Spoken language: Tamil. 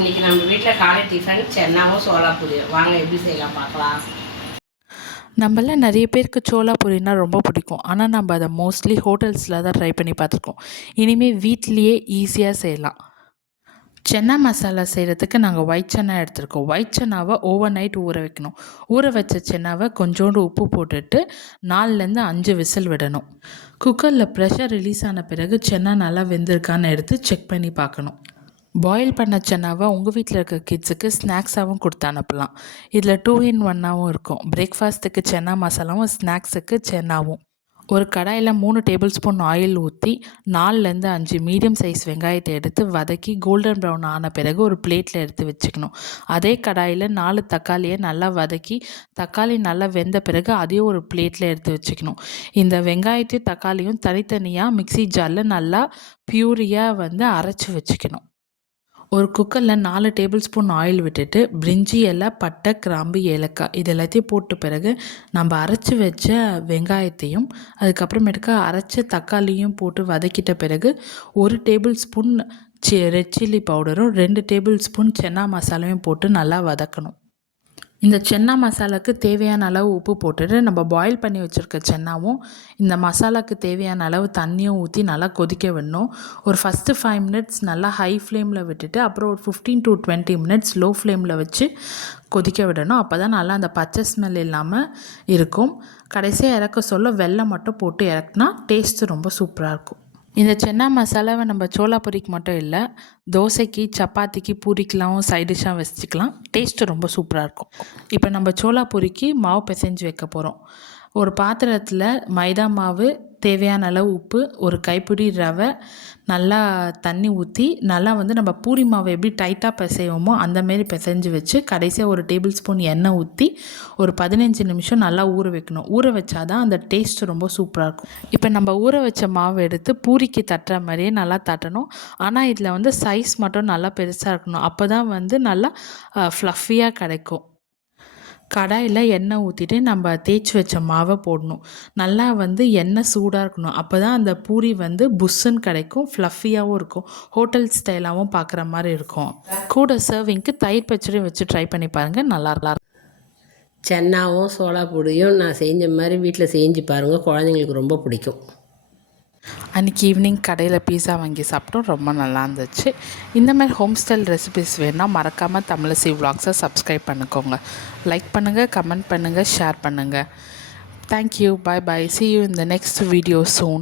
இன்றைக்கி நம்ம வீட்டில் காலை டிஃபன் சென்னாவும் சோளாப்பூரியும். வாங்க எப்படி செய்யலாம் பார்க்கலாம். நம்மள நிறைய பேருக்கு சோளா பூரினா ரொம்ப பிடிக்கும். ஆனால் நம்ம அதை மோஸ்ட்லி ஹோட்டல்ஸில் தான் ட்ரை பண்ணி பார்த்துருக்கோம். இனிமேல் வீட்லேயே ஈஸியாக செய்யலாம். சென்னா மசாலா செய்கிறதுக்கு நாங்கள் ஒயிட் சென்னா எடுத்துருக்கோம். ஒயிட் சென்னாவை ஓவர் நைட் ஊற வைக்கணும். ஊற வச்ச சென்னாவை கொஞ்சோண்டு உப்பு போட்டுட்டு 4லேருந்து 5 விசில் விடணும். குக்கரில் ப்ரெஷர் ரிலீஸ் ஆன பிறகு சென்னா நல்லா வெந்திருக்கான்னு எடுத்து செக் பண்ணி பார்க்கணும். பாயில் பண்ண சென்னாவை உங்கள் வீட்டில் இருக்க கிட்ஸுக்கு ஸ்நாக்ஸாகவும் கொடுத்து அனுப்பலாம். இதில் 2 in 1ஆகவும் இருக்கும். பிரேக்ஃபாஸ்ட்டுக்கு சென்னா மசாலாவும் ஸ்நாக்ஸுக்கு சென்னாவும். ஒரு கடாயில் 3 டேபிள் ஸ்பூன் ஆயில் ஊற்றி 4லேருந்து 5 மீடியம் சைஸ் வெங்காயத்தை எடுத்து வதக்கி கோல்டன் ப்ரௌன் ஆன பிறகு ஒரு பிளேட்டில் எடுத்து வச்சுக்கணும். அதே கடாயில் 4 தக்காளியை நல்லா வதக்கி தக்காளி நல்லா வெந்த பிறகு அதையும் ஒரு பிளேட்டில் எடுத்து வச்சுக்கணும். இந்த வெங்காயத்தையும் தக்காளியும் தனித்தனியாக மிக்ஸி ஜாரில் நல்லா பியூரியாக அரைச்சி வச்சுக்கணும். ஒரு குக்கரில் 4 டேபிள் ஸ்பூன் ஆயில் விட்டுட்டு பிரிஞ்சி இலை, பட்டை, கிராம்பு, ஏலக்காய் இது எல்லாத்தையும் போட்ட பிறகு நம்ம அரைச்சி வச்ச வெங்காயத்தையும் அதுக்கப்புறமேட்டுக்கு அரைச்ச தக்காளியும் போட்டு வதக்கிட்ட பிறகு 1 டேபிள் ஸ்பூன் ரெட் சில்லி பவுடரும் 2 டேபிள் ஸ்பூன் சென்னா மசாலாவையும் போட்டு நல்லா வதக்கணும். இந்த சென்னா மசாலாவுக்கு தேவையான அளவு உப்பு போட்டுட்டு நம்ம பாயில் பண்ணி வச்சுருக்க சென்னாவும் இந்த மசாலாவுக்கு தேவையான அளவு தண்ணியும் ஊற்றி நல்லா கொதிக்க விடணும். ஒரு ஃபஸ்ட்டு 5 மினிட்ஸ் நல்லா ஹை ஃப்ளேமில் விட்டுட்டு அப்புறம் ஒரு 15 to 20 மினிட்ஸ் லோ ஃப்ளேமில் வச்சு கொதிக்க விடணும். அப்போ தான் நல்லா அந்த பச்சை ஸ்மெல் இல்லாமல் இருக்கும். கடைசியாக இறக்க சொல்ல வெல்லம் மட்டும் போட்டு இறக்குனா டேஸ்ட்டு ரொம்ப சூப்பராக இருக்கும். இந்த சென்னா மசாலாவை நம்ம சோளா பூரிக்கு மட்டும் இல்லை, தோசைக்கு, சப்பாத்திக்கு, பூரிக்கெலாம் சைட் டிஷ்ஷாக வச்சுக்கலாம். டேஸ்ட்டு ரொம்ப சூப்பராக இருக்கும். இப்போ நம்ம சோளா பூரிக்கு மாவு பிசைஞ்சு வைக்க போகிறோம். ஒரு பாத்திரத்தில் மைதா மாவு, தேவையான அளவு உப்பு, ஒரு கைப்பிடி ரவை, நல்லா தண்ணி ஊற்றி நல்லா நம்ம பூரி மாவை எப்படி டைட்டாக பிசைவோமோ அந்தமாரி பிசைஞ்சு வச்சு கடைசியாக ஒரு டேபிள் ஸ்பூன் எண்ணெய் ஊற்றி ஒரு 15 நிமிஷம் நல்லா ஊற வைக்கணும். ஊற வச்சாதான் அந்த டேஸ்ட் ரொம்ப சூப்பராக இருக்கும். இப்போ நம்ம ஊற வச்ச மாவு எடுத்து பூரிக்கு தட்டுற மாதிரியே நல்லா தட்டணும். ஆனால் இதில் சைஸ் மட்டும் நல்லா பெருசாக இருக்கணும். அப்போ தான் நல்லா ஃப்ளஃபியாக கிடைக்கும். கடாயில் எண்ணெய் ஊற்றிட்டு நம்ம தேய்ச்சி வச்ச மாவை போடணும். நல்லா எண்ணெய் சூடாக இருக்கணும். அப்போ தான் அந்த பூரி புஷ்ஷுன்னு கிடைக்கும், ஃப்ளஃபியாகவும் இருக்கும், ஹோட்டல் ஸ்டைலாகவும் பார்க்குற மாதிரி இருக்கும். கூட சர்விங்க்கு தயிர் பச்சடி வச்சு ட்ரை பண்ணி பாருங்கள், நல்லா இருக்கும். சென்னாவும் சோளாப்பூரியும் நான் செஞ்ச மாதிரி வீட்டில் செஞ்சு பாருங்கள், குழந்தைங்களுக்கு ரொம்ப பிடிக்கும். அன்றைக்கி ஈவினிங் கடையில் பீஸா வாங்கி சாப்பிட்டோம், ரொம்ப நல்லா இருந்துச்சு. இந்த மாதிரி ஹோம் ஸ்டைல் ரெசிபிஸ் வேணால் மறக்காமல் தமிழசி விலாக்ஸை சப்ஸ்கிரைப் பண்ணிக்கோங்க. லைக் பண்ணுங்கள், கமெண்ட் பண்ணுங்கள், ஷேர் பண்ணுங்கள். Thank you, bye bye. See you in the next video soon.